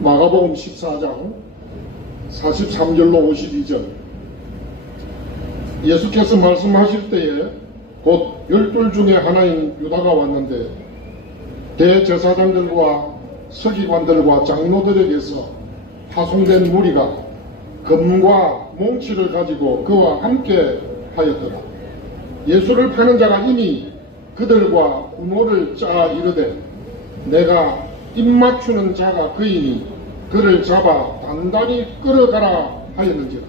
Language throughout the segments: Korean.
마가복음 14장 43절로 52절. 예수께서 말씀하실 때에 곧 12 중에 하나인 유다가 왔는데 대제사장들과 서기관들과 장로들에게서 파송된 무리가 금과 몽치를 가지고 그와 함께 하였더라. 예수를 파는 자가 이미 그들과 군호를 짜 이르되 내가 입맞추는 자가 그이니 그를 잡아 단단히 끌어가라 하였는지라.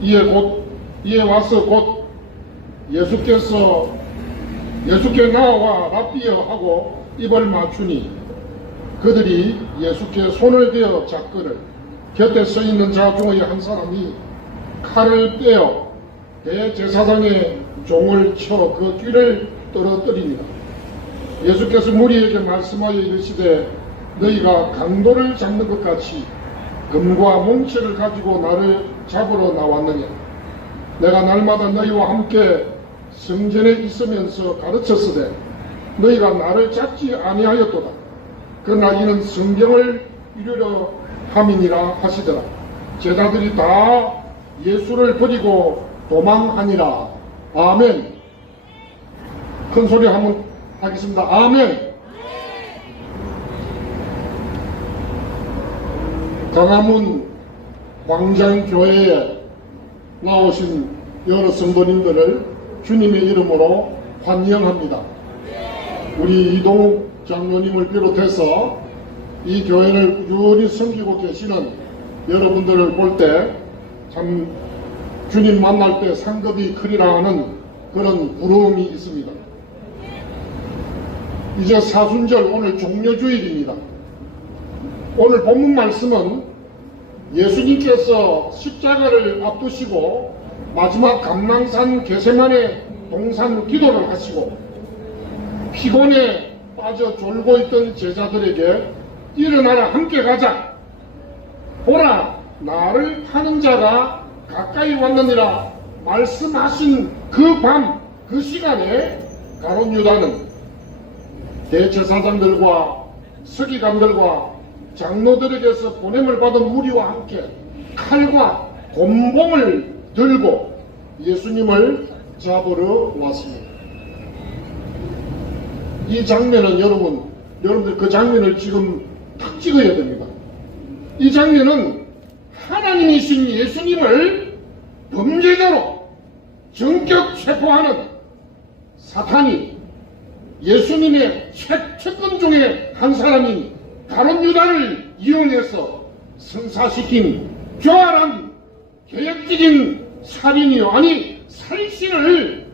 이에 와서 곧 예수께 나와 라삐어 하고 입을 맞추니 그들이 예수께 손을 대어 잡거늘 곁에 서 있는 자 중의 한 사람이 칼을 빼어 대제사장의 종을 쳐 그 귀를 떨어뜨립니다. 예수께서 무리에게 말씀하여 이르시되 너희가 강도를 잡는 것 같이 금과 몽치를 가지고 나를 잡으러 나왔느냐. 내가 날마다 너희와 함께 성전에 있으면서 가르쳤으되 너희가 나를 잡지 아니하였도다. 그러나 이는 성경을 이루려 함이니라 하시더라. 제자들이 다 예수를 버리고 도망하니라. 아멘. 큰 소리 한번 하겠습니다. 아멘. 강화문 광장교회에 나오신 여러 성도님들을 주님의 이름으로 환영합니다. 우리 이동욱 장로님을 비롯해서 이 교회를 꾸준히 섬기고 계시는 여러분들을 볼 때 참 주님 만날 때 상급이 크리라 하는 그런 부러움이 있습니다. 이제 사순절 오늘 종려주일입니다. 오늘 본문 말씀은 예수님께서 십자가를 앞두시고 마지막 감람산 게세마네 동산 기도를 하시고 피곤에 빠져 졸고 있던 제자들에게 일어나라 함께 가자. 보라 나를 파는 자가 가까이 왔느니라 말씀하신 그 밤 그 시간에 가룟 유다는 대제사장들과 서기관들과 장로들에게서 보냄을 받은 무리와 함께 칼과 곤봉을 들고 예수님을 잡으러 왔습니다. 이 장면은 여러분들 그 장면을 지금 탁 찍어야 됩니다. 이 장면은 하나님이신 예수님을 범죄자로 전격 체포하는 사탄이 예수님의 채권 중에 한 사람인 가룟 유다를 이용해서 성사시킨 교활한 계획적인 살인이요 아니 살신을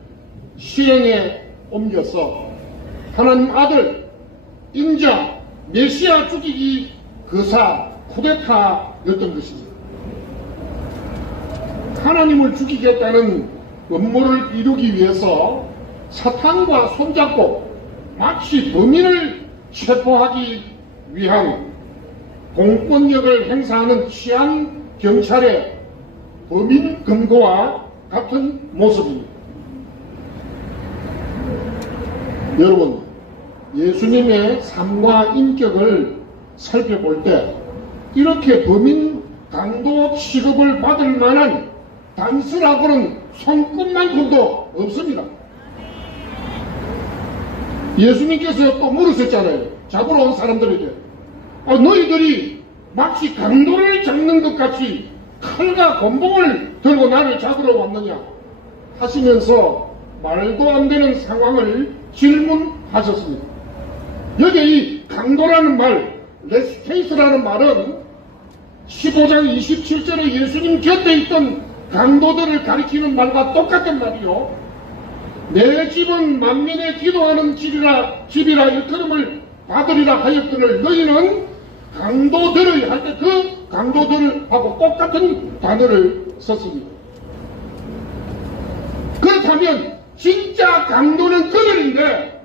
시행에 옮겨서 하나님 아들 인자 메시아 죽이기 거사 쿠데타였던 것입니다. 하나님을 죽이겠다는 음모를 이루기 위해서 사탄과 손잡고 마치 범인을 체포하기 위한 공권력을 행사하는 치안 경찰의 범인 검거와 같은 모습입니다. 여러분, 예수님의 삶과 인격을 살펴볼 때 이렇게 범인 강도 취급을 받을 만한 단순하고는 손끝만큼도 없습니다. 예수님께서 또 물으셨잖아요. 잡으러 온 사람들에게 너희들이 마치 강도를 잡는 것 같이 칼과 곤봉을 들고 나를 잡으러 왔느냐 하시면서 말도 안 되는 상황을 질문하셨습니다. 여기 이 강도라는 말, 레스테이스라는 말은 15장 27절에 예수님 곁에 있던 강도들을 가리키는 말과 똑같은 말이요. 내 집은 만민의 기도하는 집이라 일컬음을 받으리라 하였거늘 너희는 강도들을 할 때 그 강도들하고 똑같은 단어를 썼습니다. 그렇다면 진짜 강도는 그들인데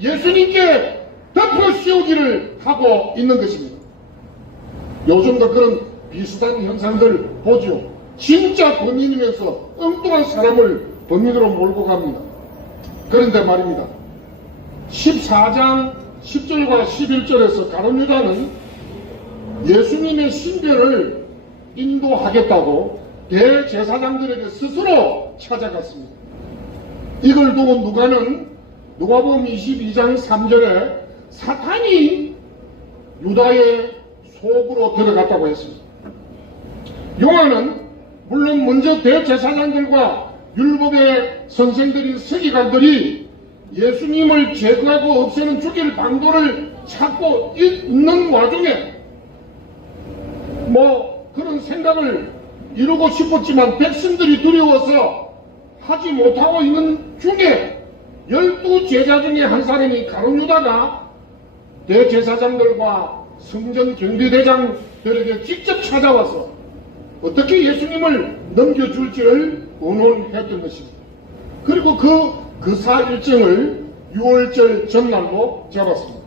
예수님께 덮어 씌우기를 하고 있는 것입니다. 요즘도 그런 비슷한 현상들 보죠. 진짜 범인이면서 엉뚱한 사람을 범인으로 몰고 갑니다. 그런데 말입니다. 14장 10절과 11절에서 가룟 유다는 예수님의 신변을 인도하겠다고 대제사장들에게 스스로 찾아갔습니다. 이걸 두고 누가복음 22장 3절에 사탄이 유다의 속으로 들어갔다고 했습니다. 요한은 물론 먼저 대제사장들과 율법의 선생들인 서기관들이 예수님을 제거하고 없애는 죽일 방도를 찾고 있는 와중에 그런 생각을 이루고 싶었지만 백성들이 두려워서 하지 못하고 있는 중에 12제자 중에 한 사람이 가룟 유다가 대제사장들과 성전 경비대장들에게 직접 찾아와서 어떻게 예수님을 넘겨줄지를 의논했던 것입니다. 그리고 그사 일정을 6월절 전날로 잡았습니다.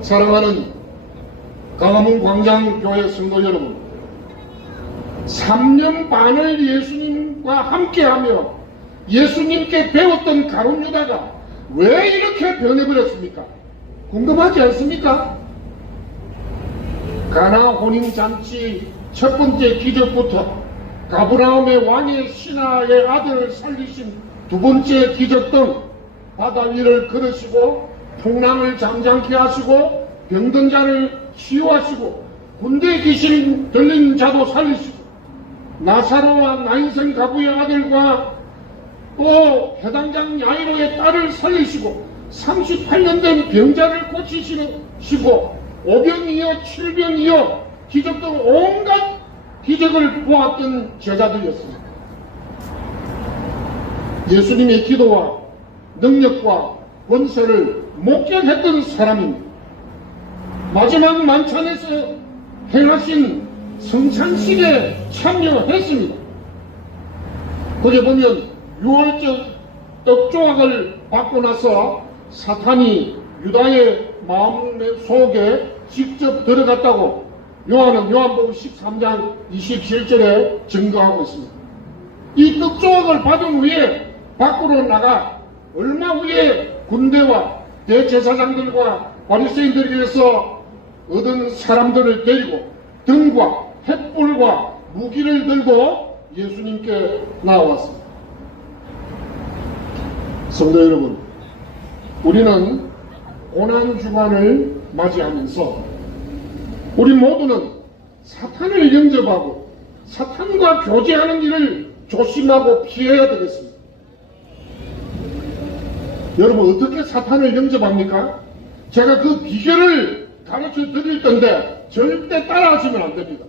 사랑하는 강화문 광장교회 성도 여러분, 3년 반을 예수님과 함께하며 예수님께 배웠던 가룟 유다가 왜 이렇게 변해버렸습니까? 궁금하지 않습니까? 가나 혼인잔치 첫 번째 기적부터 가브라움의 왕의 신하의 아들을 살리신 두 번째 기적 등 바다 위를 걸으시고 풍랑을 잠잠케 하시고 병든 자를 치유하시고 군대 귀신 들린 자도 살리시고 나사로와 나인성 가부의 아들과 또 해당장 야이로의 딸을 살리시고 38년 된 병자를 고치시고 5병이여 7병이여 기적 등 온갖 기적을 보았던 제자들이었습니다. 예수님의 기도와 능력과 권세를 목격했던 사람입니다. 마지막 만찬에서 행하신 성찬식에 참여했습니다. 거기 보면 6월절 떡조각을 받고 나서 사탄이 유다의 마음 속에 직접 들어갔다고 요한복음 13장 27절에 증거하고 있습니다. 이 떡조각을 받은 후에 밖으로 나가 얼마 후에 군대와 대제사장들과 바리새인들에게서 얻은 사람들을 데리고 등과 횃불과 무기를 들고 예수님께 나왔습니다. 성도 여러분, 우리는 고난 주간을 맞이하면서 우리 모두는 사탄을 영접하고 사탄과 교제하는 일을 조심하고 피해야 되겠습니다. 여러분, 어떻게 사탄을 영접합니까? 제가 그 비결을 가르쳐 드릴 건데 절대 따라하시면 안 됩니다.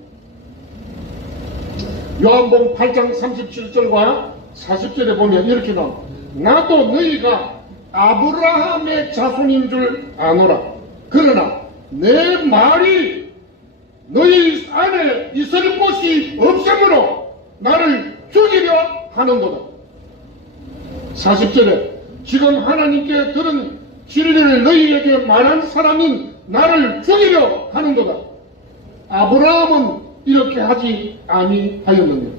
요한복음 8장 37절과 40절에 보면 이렇게 나옵니다. 나도 너희가 아브라함의 자손인 줄 아노라. 그러나 내 말이 너희 안에 있을 곳이 없으므로 나를 죽이려 하는도다. 40절에 지금 하나님께 들은 진리를 너희에게 말한 사람인 나를 죽이려 하는도다. 아브라함은 이렇게 하지 아니하였느냐.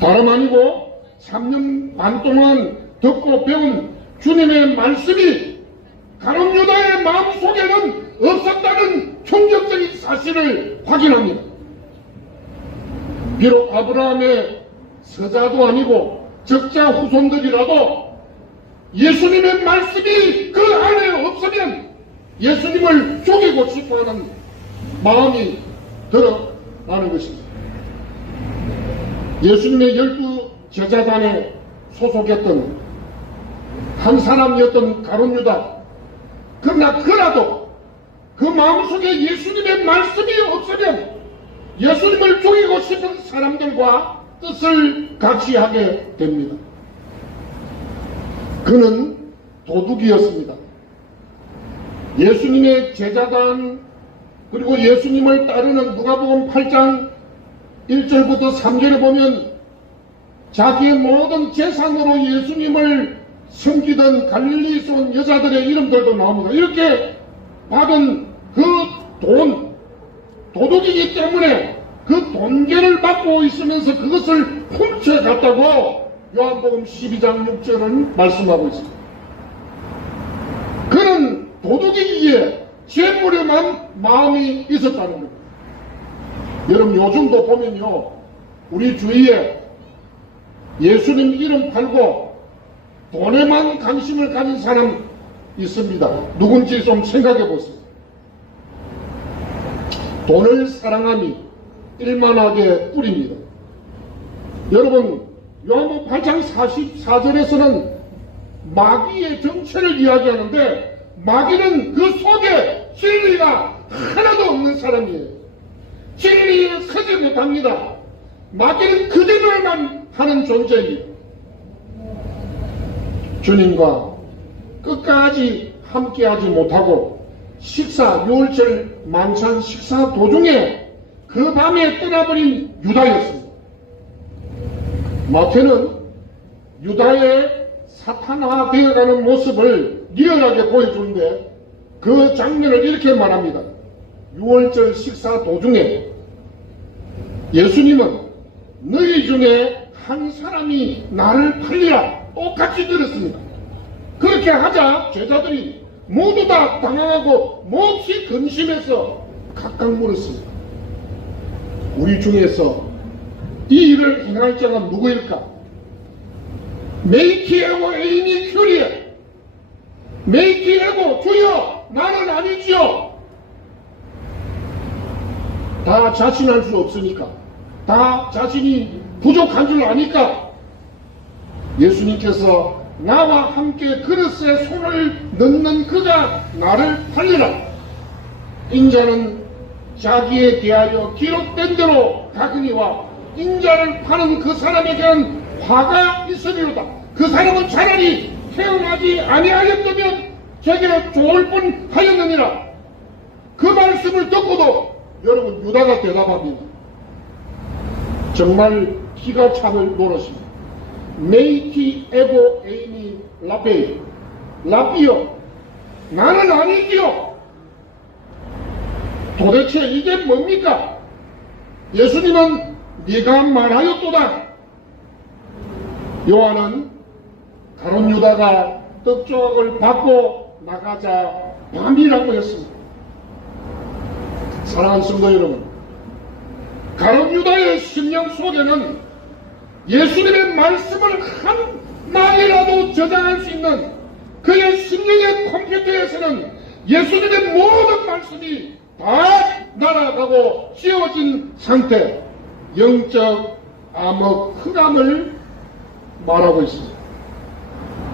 다름 아니고 3년 반 동안 듣고 배운 주님의 말씀이 가룟 유다의 마음속에는 없었다는 충격적인 사실을 확인합니다. 비록 아브라함의 서자도 아니고 적자 후손들이라도 예수님의 말씀이 그 안에 없으면 예수님을 죽이고 싶어하는 마음이 드러나는 것입니다. 예수님의 12제자단에 소속했던 한 사람이었던 가룟 유다. 그러나 그라도 그 마음속에 예수님의 말씀이 없으면 예수님을 죽이고 싶은 사람들과 뜻을 같이 하게 됩니다. 그는 도둑이었습니다. 예수님의 제자단 그리고 예수님을 따르는 누가복음 8장 1절부터 3절에 보면 자기의 모든 재산으로 예수님을 섬기던 갈릴리에서 온 여자들의 이름들도 나옵니다. 이렇게 받은 그 돈, 도둑이기 때문에 그 돈계를 받고 있으면서 그것을 훔쳐갔다고 요한복음 12장 6절은 말씀하고 있습니다. 그는 도둑이기에 재물에만 마음이 있었다는 겁니다. 여러분 요즘도 보면요, 우리 주위에 예수님 이름 팔고 돈에만 관심을 가진 사람 있습니다. 누군지 좀 생각해 보세요. 돈을 사랑함이 일만하게 뿌립니다. 여러분 요한복음 8장 44절에서는 마귀의 정체를 이야기하는데, 마귀는 그 속에 진리가 하나도 없는 사람이에요. 진리에 서지 못합니다. 마귀는 그대로만 하는 존재입니다. 주님과 끝까지 함께하지 못하고 유월절 만찬 식사 도중에 그 밤에 떠나버린 유다였습니다. 마태는 유다의 사탄화되어가는 모습을 리얼하게 보여주는데, 그 장면을 이렇게 말합니다. 유월절 식사 도중에 예수님은 너희 중에 한 사람이 나를 팔리라 똑같이 들었습니다. 그렇게 하자 제자들이 모두 다 당황하고 몹시 근심해서 각각 물었습니다. 우리 중에서 이 일을 행할 자가 누구일까? 메이키에고 에이미 큐리에, 메이키에고 주여 나는 아니지요. 다 자신할 수 없으니까, 다 자신이 부족한 줄 아니까 예수님께서 나와 함께 그릇에 손을 넣는 그가 나를 팔리라. 인자는 자기에 대하여 기록된 대로 가거니와 인자를 파는 그 사람에게는 화가 있으리로다. 그 사람은 차라리 태어나지 아니하였다면 제게 좋을 뻔 하였느니라. 그 말씀을 듣고도 여러분 유다가 대답합니다. 정말 기가 참을 노릇입니다. 메이키 에고 에이미 라베이, 라비요 나는 아니지요. 도대체 이게 뭡니까? 예수님은 네가 말하였도다. 요한은 가룟 유다가 떡조각을 받고 나가자 밤이라고 했습니다. 사랑하는 성도 여러분, 가룟 유다의 심령 속에는 예수님의 말씀을 한마디라도 저장할 수 있는 그의 심령의 컴퓨터에서는 예수님의 모든 말씀이 다 날아가고 씌워진 상태, 영적 암흑 흑암을 말하고 있습니다.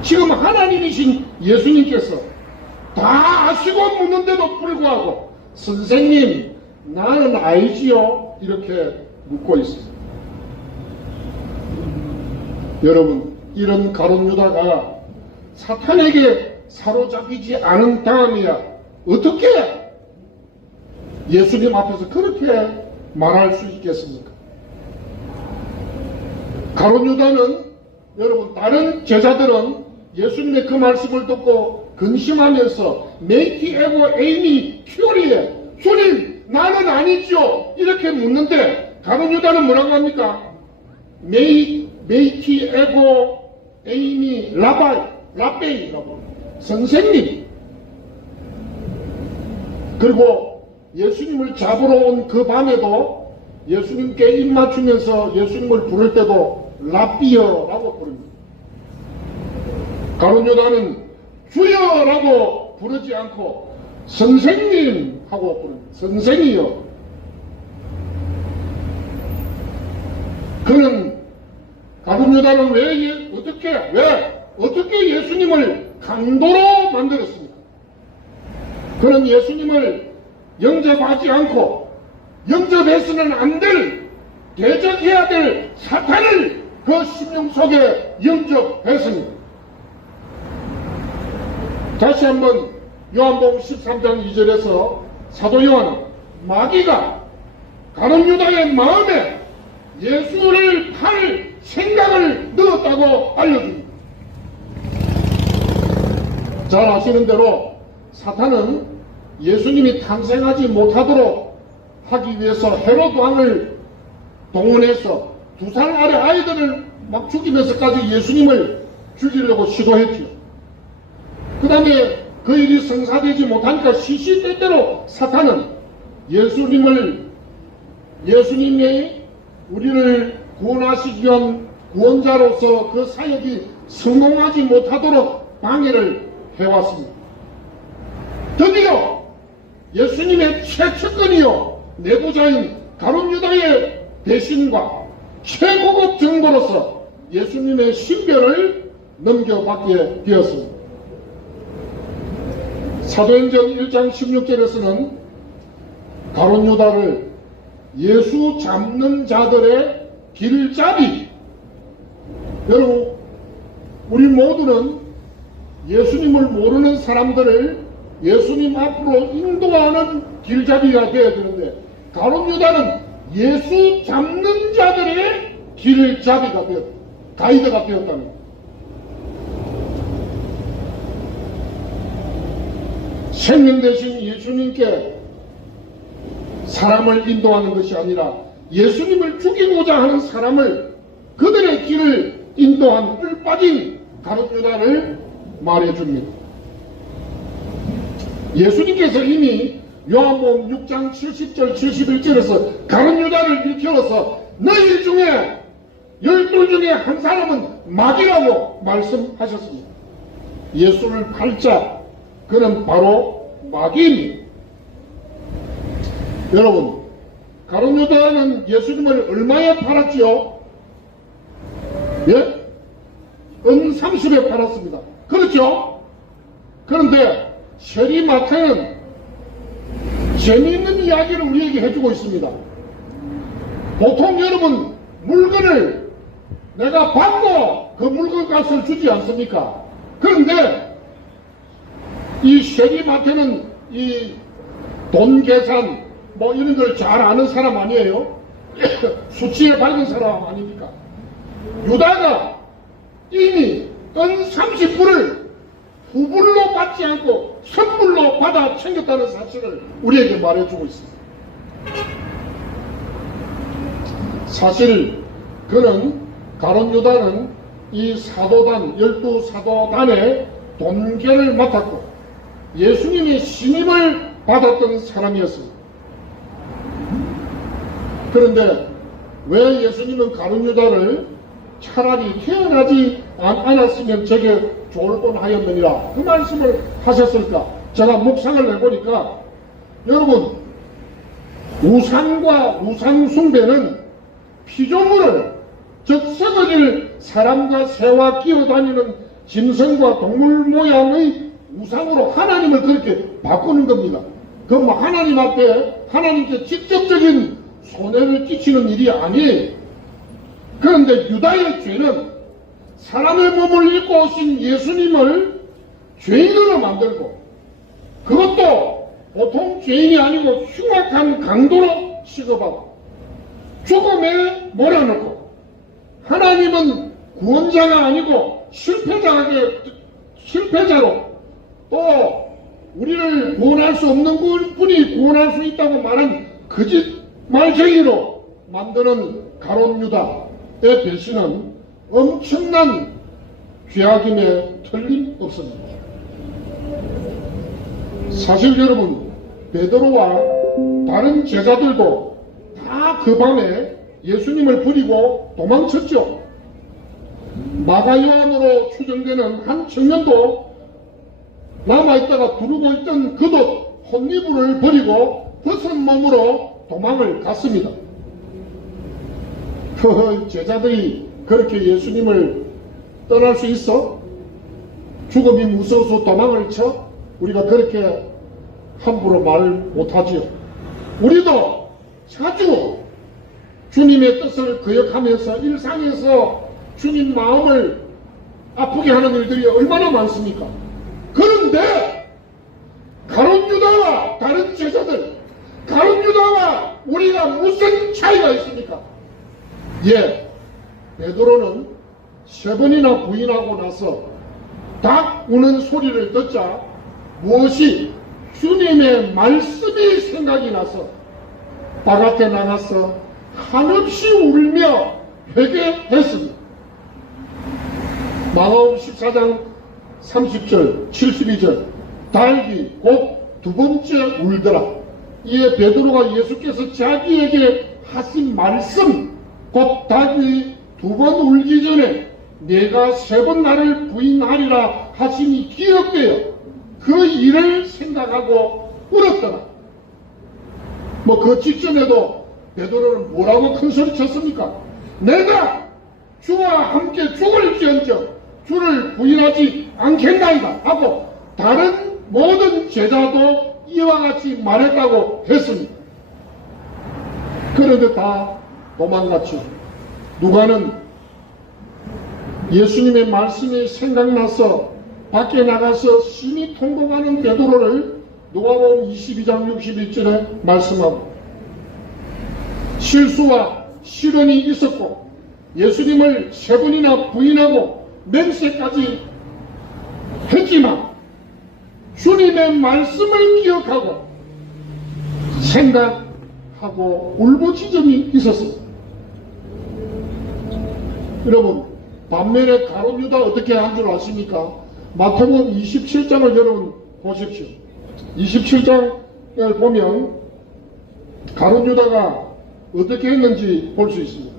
지금 하나님이신 예수님께서 다 아시고 묻는데도 불구하고 선생님 나는 알지요 이렇게 묻고 있습니다. 여러분 이런 가룟 유다가 사탄에게 사로잡히지 않은 다음이야 어떻게 예수님 앞에서 그렇게 말할 수 있겠습니까? 가룟 유다는 여러분 다른 제자들은 예수님의 그 말씀을 듣고 근심하면서 메이키 에고 에이미 큐리에 주님 나는 아니죠 이렇게 묻는데 가룟 유다는 뭐라고 합니까? 메이키 에고 에이미 라베이라고 선생님. 그리고 예수님을 잡으러 온 그 밤에도 예수님께 입맞추면서 예수님을 부를 때도 라비어라고 부릅니다. 가룟 유다는 주여라고 부르지 않고 선생님 하고 부릅니다. 선생이여. 그는 가룟 유다는 왜 어떻게 예수님을 강도로 만들었습니까? 그는 예수님을 영접하지 않고 영접해서는 안 될 대적해야 될 사탄을 그 심령 속에 영접했습니다. 다시 한번 요한복음 13장 2절에서 사도 요한은 마귀가 가룟 유다의 마음에 예수를 팔 생각을 넣었다고 알려줍니다. 잘 아시는 대로 사탄은 예수님이 탄생하지 못하도록 하기 위해서 헤롯 왕을 동원해서 2살 아래 아이들을 막 죽이면서까지 예수님을 죽이려고 시도했죠. 그 다음에 그 일이 성사되지 못하니까 시시때때로 사탄은 예수님이 우리를 구원하시기 위한 구원자로서 그 사역이 성공하지 못하도록 방해를 해왔습니다. 드디어 예수님의 최측근이요 내부자인 가룟 유다의 배신과 최고급 정보로서 예수님의 신변을 넘겨받게 되었습니다. 사도행전 1장 16절에서는 가룟 유다를 예수 잡는 자들의 길잡이, 여러분 우리 모두는 예수님을 모르는 사람들을 예수님 앞으로 인도하는 길잡이가 되어야 되는데 가룟 유다는 예수 잡는 자들의 길잡이가 되었다. 가이드가 되었다는. 생명 대신 예수님께 사람을 인도하는 것이 아니라 예수님을 죽이고자 하는 사람을 그들의 길을 인도한 뿔 빠진 가룟 유다를 말해줍니다. 예수님께서 이미 요한복음 6장 70절 71절에서 가룟 유다를 일컬어서 너희 중에 12 중에 한 사람은 마귀라고 말씀하셨습니다. 예수를 팔자 그는 바로 마귀입니다. 여러분 가룟 유다는 예수님을 얼마에 팔았지요? 예? 은 30에 팔았습니다. 그렇죠? 그런데 세리마태는 재미있는 이야기를 우리에게 해주고 있습니다. 보통 여러분 물건을 내가 받고 그 물건 값을 주지 않습니까? 그런데 이 세리마태는 이 돈 계산 뭐 이런 걸 잘 아는 사람 아니에요? 수치에 밝은 사람 아닙니까? 유다가 이미 은 30불을 후불로 받지 않고 선불로 받아 챙겼다는 사실을 우리에게 말해주고 있습니다. 사실 그는 가룟 유다는 이 사도단 12사도단의 돈계를 맡았고 예수님의 신임을 받았던 사람이었습니다. 그런데 왜 예수님은 가룟 유다를 차라리 태어나지 않았으면 저게 좋을 뻔하였느니라 그 말씀을 하셨을까? 제가 묵상을 해보니까 여러분 우상과 우상 숭배는 피조물을 즉 썩어질 사람과 새와 기어다니는 짐승과 동물 모양의 우상으로 하나님을 그렇게 바꾸는 겁니다. 그 뭐 하나님 앞에 하나님께 직접적인 손해를 끼치는 일이 아니에요. 그런데 유다의 죄는 사람의 몸을 입고 오신 예수님을 죄인으로 만들고 그것도 보통 죄인이 아니고 흉악한 강도로 취급하고 죽음에 몰아넣고 하나님은 구원자가 아니고 실패자로 또 우리를 구원할 수 없는 분이 구원할 수 있다고 말한 거짓말쟁이로 만드는 가룟 유다의 배신은 엄청난 죄악임에 틀림없습니다. 사실 여러분 베드로와 다른 제자들도 다 그 밤에 예수님을 버리고 도망쳤죠. 마가요한으로 추정되는 한 청년도 남아있다가 두르고 있던 겉옷 혼니부를 버리고 벗은 몸으로 도망을 갔습니다. 제자들이 그렇게 예수님을 떠날 수 있어? 죽음이 무서워서 도망을 쳐? 우리가 그렇게 함부로 말을 못하지요. 우리도 자주 주님의 뜻을 거역하면서 일상에서 주님 마음을 아프게 하는 일들이 얼마나 많습니까? 그런데 가룟 유다와 다른 제자들, 가룟 유다와 우리가 무슨 차이가 있습니까? 예, 베드로는 3번이나 부인하고 나서 닭 우는 소리를 듣자 무엇이 주님의 말씀이 생각이 나서 바깥에 나가서 한없이 울며 회개했습니다. 마가복음 14장 30절 72절 달기 곧 두 번째 울더라. 이에 베드로가 예수께서 자기에게 하신 말씀 곧 닭이 두 번 울기 전에 내가 세 번 나를 부인하리라 하심이 기억되어 그 일을 생각하고 울었더라. 뭐 그 직전에도 베드로는 뭐라고 큰소리 쳤습니까? 내가 주와 함께 죽을지언정 주를 부인하지 않겠나이다 하고 다른 모든 제자도 이와 같이 말했다고 했습니다. 그런데 다 도망갔죠. 누가는 예수님의 말씀이 생각나서 밖에 나가서 심히 통곡하는 베드로를 누가복음 22장 61절에 말씀하고 실수와 시련이 있었고 예수님을 세 번이나 부인하고 맹세까지 했지만 주님의 말씀을 기억하고 생각하고 울부짖음이 있었습니다. 여러분, 반면에 가룟 유다 어떻게 한 줄 아십니까? 마태복음 27장을 여러분 보십시오. 27장을 보면 가룟 유다가 어떻게 했는지 볼 수 있습니다.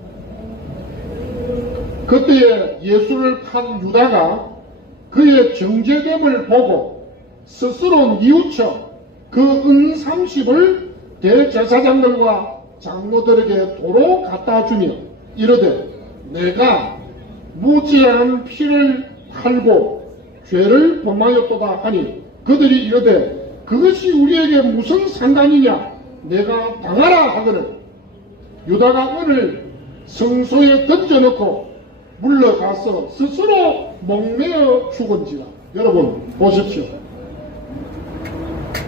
그때에 예수를 판 유다가 그의 정죄됨을 보고 스스로 뉘우쳐 그 은 30을 대제사장들과 장로들에게 도로 갖다 주며 이르되 내가 무죄한 피를 팔고 죄를 범하였도다 하니 그들이 이르되 그것이 우리에게 무슨 상관이냐 내가 당하라 하거늘 유다가 은을 성소에 던져놓고 물러가서 스스로 목매어 죽은지라. 여러분 보십시오.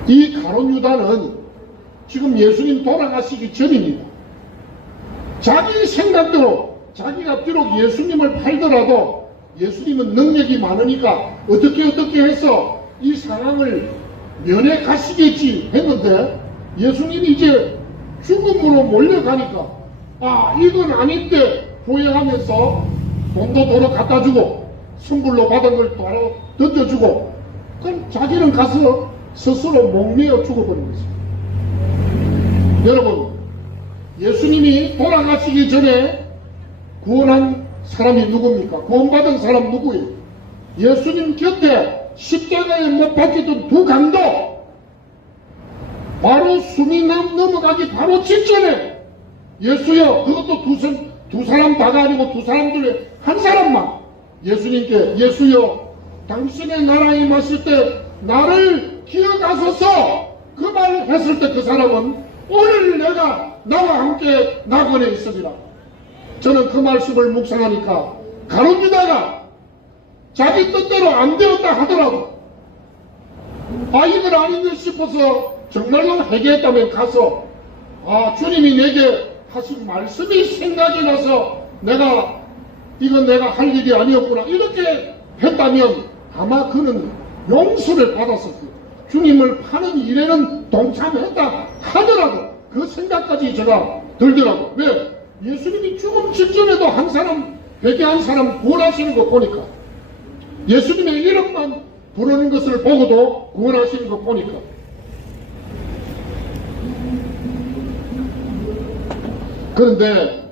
이 가룟 유다는 지금 예수님 돌아가시기 전입니다. 자기 생각대로 자기가 비록 예수님을 팔더라도 예수님은 능력이 많으니까 어떻게 해서 이 상황을 면해 가시겠지 했는데 예수님이 이제 죽음으로 몰려가니까 이건 아닌데 후회하면서 돈도 도로 갖다 주고 선불로 받은 걸 바로 던져주고 그럼 자기는 가서 스스로 목매어 죽어버린 것입니다. 여러분, 예수님이 돌아가시기 전에 구원한 사람이 누굽니까? 구원받은 사람 누구예요? 예수님 곁에 십자가에 못 박히던 두 강도 바로 숨이 넘어가기 바로 직전에 예수여, 그것도 두 사람 다가 아니고 두 사람 중에 한 사람만 예수님께 예수여 당신의 나라에 임하실 때 나를 기억하소서 그 말을 했을 때 그 사람은 오늘 내가 나와 함께 낙원에 있으리라. 저는 그 말씀을 묵상하니까 가룟 유다가 자기 뜻대로 안 되었다 하더라도 이건 아닌가 싶어서 정말로 회개했다면 가서 주님이 내게 하신 말씀이 생각이 나서 이건 내가 할 일이 아니었구나 이렇게 했다면 아마 그는 용서를 받았을 거예요. 주님을 파는 일에는 동참했다 하더라도 그 생각까지 제가 들더라고요. 왜? 예수님이 죽음 직전에도 한 사람, 회개한 사람 구원하시는 거 보니까 예수님의 이름만 부르는 것을 보고도 구원하시는 거 보니까 그런데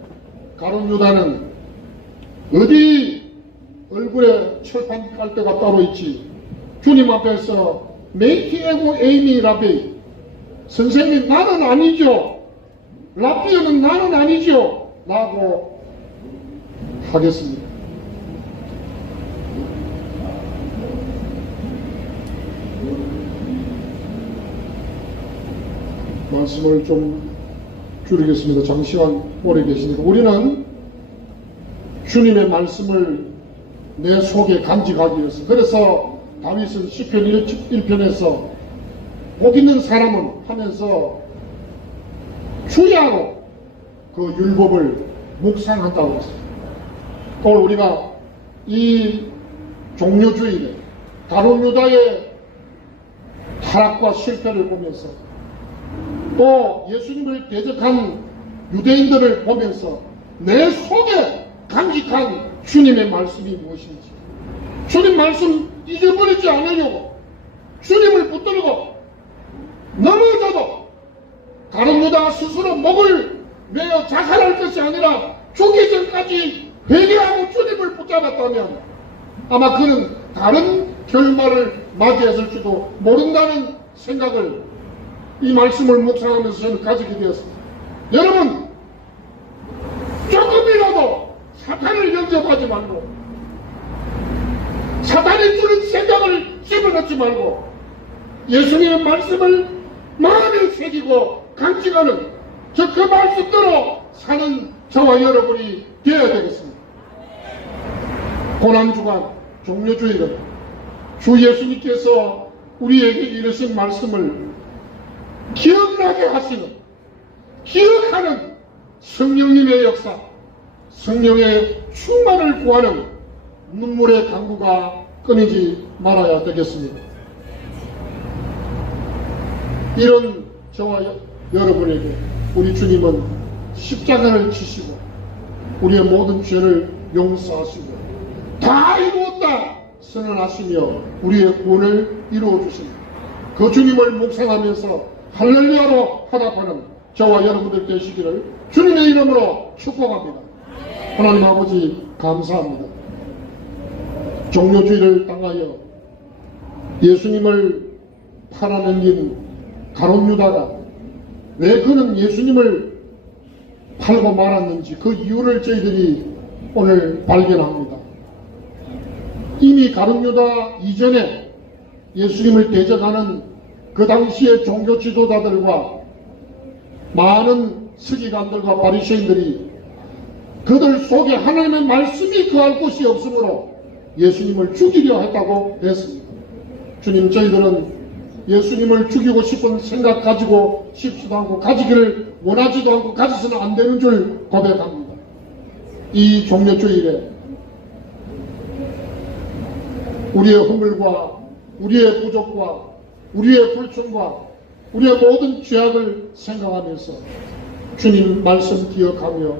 가룟 유다는 어디 얼굴에 철판 깔때가 따로 있지 주님 앞에서 메이키 에고 에이미 라비 선생님 나는 아니죠 라비어는 나는 아니죠 라고 하겠습니다. 말씀을 좀 줄이겠습니다. 장시간 오래 계시니까 우리는 주님의 말씀을 내 속에 간직하기 위해서 그래서 다윗은 시편 1편에서 복 있는 사람은 하면서 주야로 그 율법을 묵상한다고 했어요. 오늘 우리가 이 종료주일에 가룟 유다의 타락과 실패를 보면서 또 예수님을 대적한 유대인들을 보면서 내 속에 간직한 주님의 말씀이 무엇인지 주님 말씀 잊어버리지 않으려고 주님을 붙들고 넘어져도 다른 유다 스스로 목을 매어 자살할 것이 아니라 죽기 전까지 회개하고 주님을 붙잡았다면 아마 그는 다른 결말을 맞이했을지도 모른다는 생각을 이 말씀을 묵상하면서 저는 가지게 되었습니다. 여러분, 조금이라도 사탄을 영접하지 말고 사탄이 주는 생각을 집어넣지 말고 예수님의 말씀을 마음에 새기고 간직하는 그 말씀대로 사는 저와 여러분이 되어야 되겠습니다. 고난주간 종료주일은 주 예수님께서 우리에게 이르신 말씀을 기억나게 하시는, 기억하는 성령님의 역사, 성령의 충만을 구하는 눈물의 강구가 끊이지 말아야 되겠습니다. 이런 저와 여러분에게 우리 주님은 십자가를 지시고 우리의 모든 죄를 용서하시고 다 이루었다 선언하시며 우리의 구원을 이루어주십니다. 그 주님을 묵상하면서 할렐루야로 화답하는 저와 여러분들 되시기를 주님의 이름으로 축복합니다. 하나님 아버지 감사합니다. 종료주의를 당하여 예수님을 팔아넘긴 가룟 유다가 왜 그는 예수님을 팔고 말았는지 그 이유를 저희들이 오늘 발견합니다. 이미 가룟 유다 이전에 예수님을 대적하는 그 당시의 종교 지도자들과 많은 서기관들과 바리새인들이 그들 속에 하나님의 말씀이 거할 곳이 없으므로 예수님을 죽이려 했다고 했습니다. 주님, 저희들은 예수님을 죽이고 싶은 생각 가지고 싶지도 않고 가지기를 원하지도 않고 가져서는 안 되는 줄 고백합니다. 이 종료주일에 우리의 허물과 우리의 부족과 우리의 불충과 우리의 모든 죄악을 생각하면서 주님 말씀 기억하며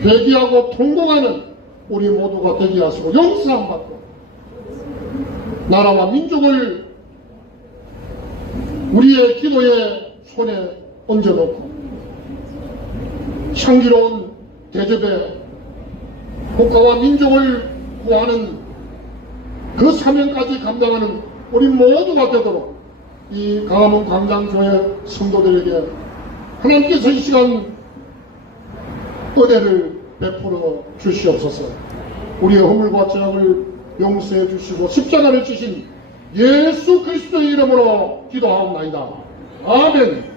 회개하고 통곡하는 우리 모두가 되게 하시고 용서함 받고 나라와 민족을 우리의 기도의 손에 얹어놓고 향기로운 대접에 국가와 민족을 구하는 그 사명까지 감당하는 우리 모두가 되도록 이 강화문 광장교회 성도들에게 하나님께서 이 시간 은혜를 베풀어 주시옵소서. 우리의 허물과 죄악을 용서해 주시고 십자가를 지신 예수 그리스도의 이름으로 기도하옵나이다. 아멘.